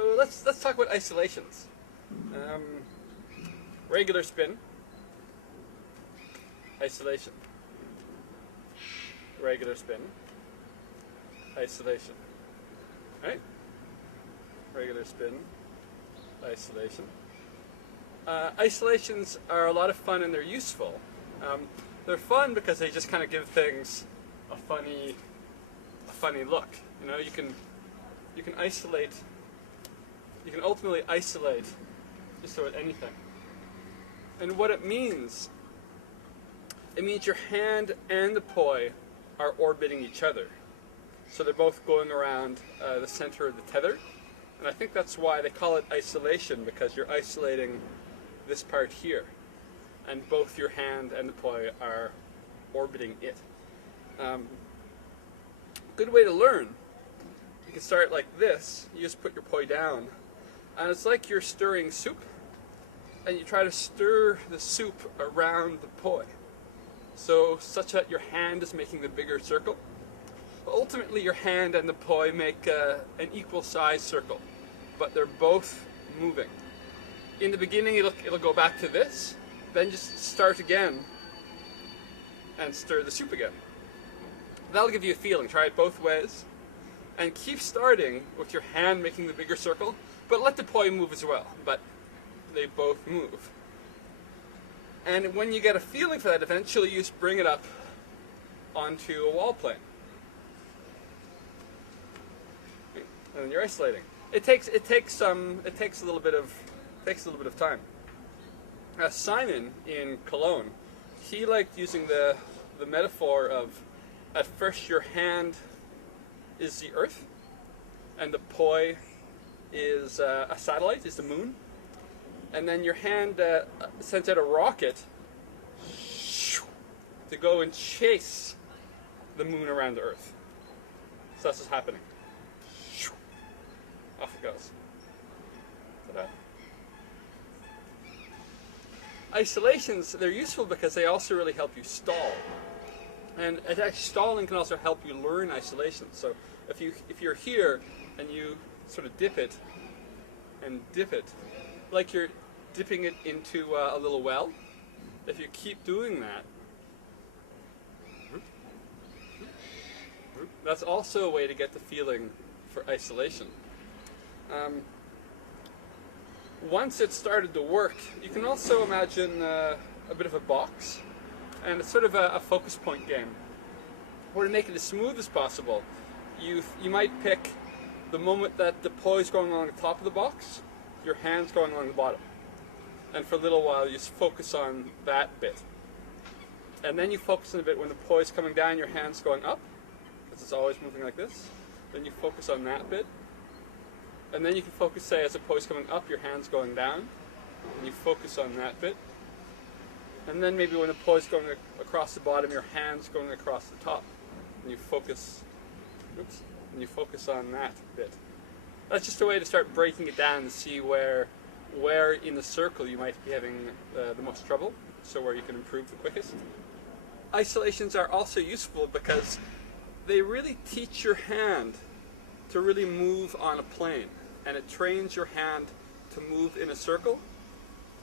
So let's talk about isolations. Regular spin, isolation. Regular spin, isolation. Right? Regular spin, isolation. Isolations are a lot of fun and they're useful. They're fun because they just kind of give things a funny look. You know, you can isolate. You can ultimately isolate just about anything. And what it means your hand and the poi are orbiting each other. So they're both going around the center of the tether. And I think that's why they call it isolation, because you're isolating this part here. And both your hand and the poi are orbiting it. Good way to learn. You can start like this. You just put your poi down. And it's like you're stirring soup. And you try to stir the soup around the poi. So such that your hand is making the bigger circle. But ultimately your hand and the poi make an equal size circle. But they're both moving. In the beginning it'll go back to this. Then just start again and stir the soup again. That'll give you a feeling. Try it both ways. And keep starting with your hand making the bigger circle, but let the poi move as well. But they both move. And when you get a feeling for that, eventually you just bring it up onto a wall plane. And then you're isolating. It takes a little bit of time. Simon in Cologne, he liked using the metaphor of, at first your hand is the Earth, and the poi is a satellite, is the moon, and then your hand sends out a rocket to go and chase the moon around the Earth. So that's what's happening. Off it goes. Ta-da. Isolations, they're useful because they also really help you stall. And actually stalling can also help you learn isolation. So if you're here and you sort of dip it and dip it, like you're dipping it into a little well, if you keep doing that, that's also a way to get the feeling for isolation. Once it started to work, you can also imagine a bit of a box, and it's sort of a focus point game. Or to make it as smooth as possible, you might pick the moment that the poi is going along the top of the box, your hand's going along the bottom. And for a little while you just focus on that bit. And then you focus on a bit when the poi is coming down, your hand's going up, because it's always moving like this. Then you focus on that bit. And then you can focus, say, as the poi is coming up, your hand's going down, and you focus on that bit. And then maybe when the poi is going across the bottom, your hand's going across the top, and you focus, and you focus on that bit. That's just a way to start breaking it down and see where in the circle you might be having the most trouble, so where you can improve the quickest. Isolations are also useful because they really teach your hand to really move on a plane, and it trains your hand to move in a circle.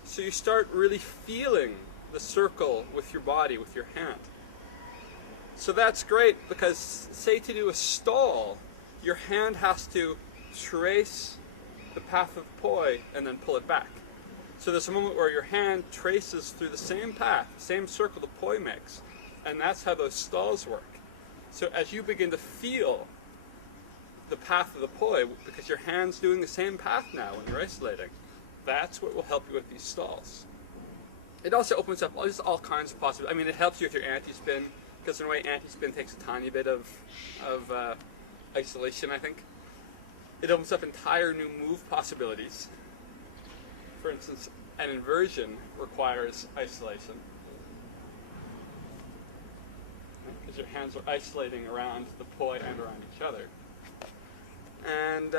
So you start really feeling the circle with your body, with your hand. So that's great because, say to do a stall, your hand has to trace the path of poi and then pull it back. So there's a moment where your hand traces through the same path, same circle the poi makes, and that's how those stalls work. So as you begin to feel the path of the poi, because your hand's doing the same path now when you're isolating, that's what will help you with these stalls. It also opens up all kinds of possibilities. I mean, it helps you with your anti-spin, because in a way anti-spin takes a tiny bit of isolation, I think. It opens up entire new move possibilities. For instance, an inversion requires isolation, because your hands are isolating around the poi and around each other. And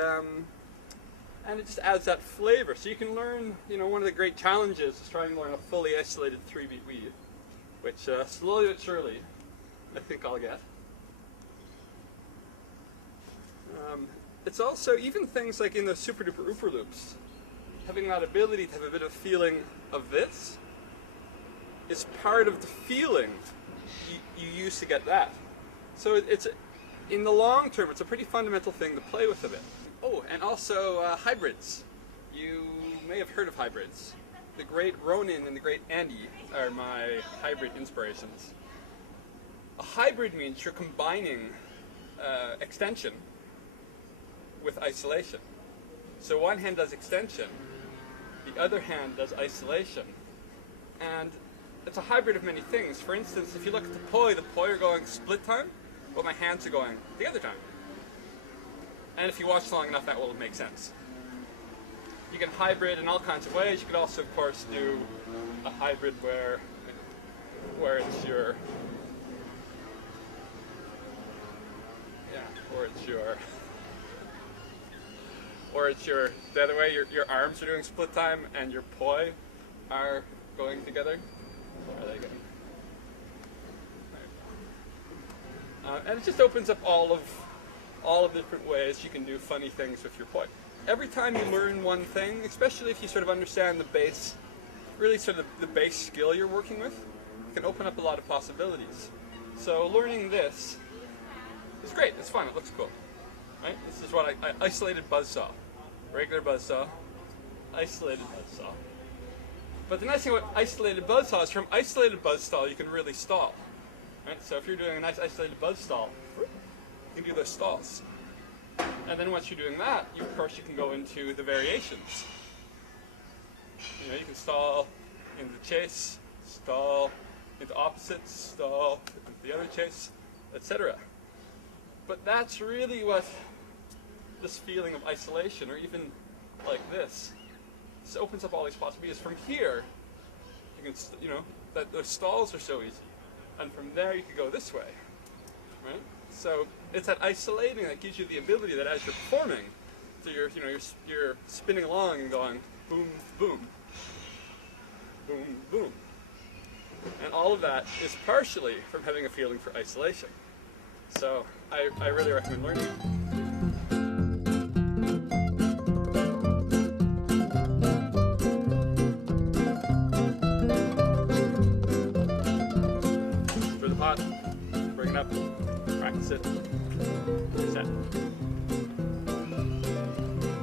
it just adds that flavor. So you can learn, one of the great challenges is trying to learn a fully isolated 3-beat weave, which slowly but surely I think I'll get. it's also even things like in those super duper ooper loops, having that ability to have a bit of feeling of this is part of the feeling you use to get that. So it's, in the long term, it's a pretty fundamental thing to play with a bit. Oh, and also hybrids. You may have heard of hybrids. The great Ronin and the great Andy are my hybrid inspirations. A hybrid means you're combining extension with isolation. So one hand does extension, the other hand does isolation. And it's a hybrid of many things. For instance, if you look at the poi are going split time, but my hands are going the other time. And if you watch long enough, that will make sense. You can hybrid in all kinds of ways. You could also, of course, do a hybrid where it's your the other way. Your arms are doing split time, and your poi are going together. Where are they going? And it just opens up all of the different ways you can do funny things with your poi. Every time you learn one thing, especially if you sort of understand the base, really sort of the base skill you're working with, it can open up a lot of possibilities. So learning this is great. It's fun. It looks cool. Right? This is what I isolated buzzsaw, regular buzzsaw, isolated buzzsaw. But the nice thing about isolated buzzsaw is from isolated buzzsaw you can really stall. Right? So if you're doing a nice isolated buzz stall, you can do those stalls. And then once you're doing that, of course you can go into the variations. You know, you can stall into chase, stall into opposites, stall into the other chase, etc. But that's really what this feeling of isolation, or even like this opens up all these possibilities. From here, you can, that those stalls are so easy, and from there you can go this way, right? So it's that isolating that gives you the ability that as you're performing, so you're spinning along and going boom, boom, boom, boom, and all of that is partially from having a feeling for isolation. So I really recommend learning it. Stir the pot, bring it up, practice it, reset.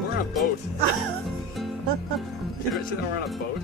We're on a boat. Can you imagine that we're on a boat?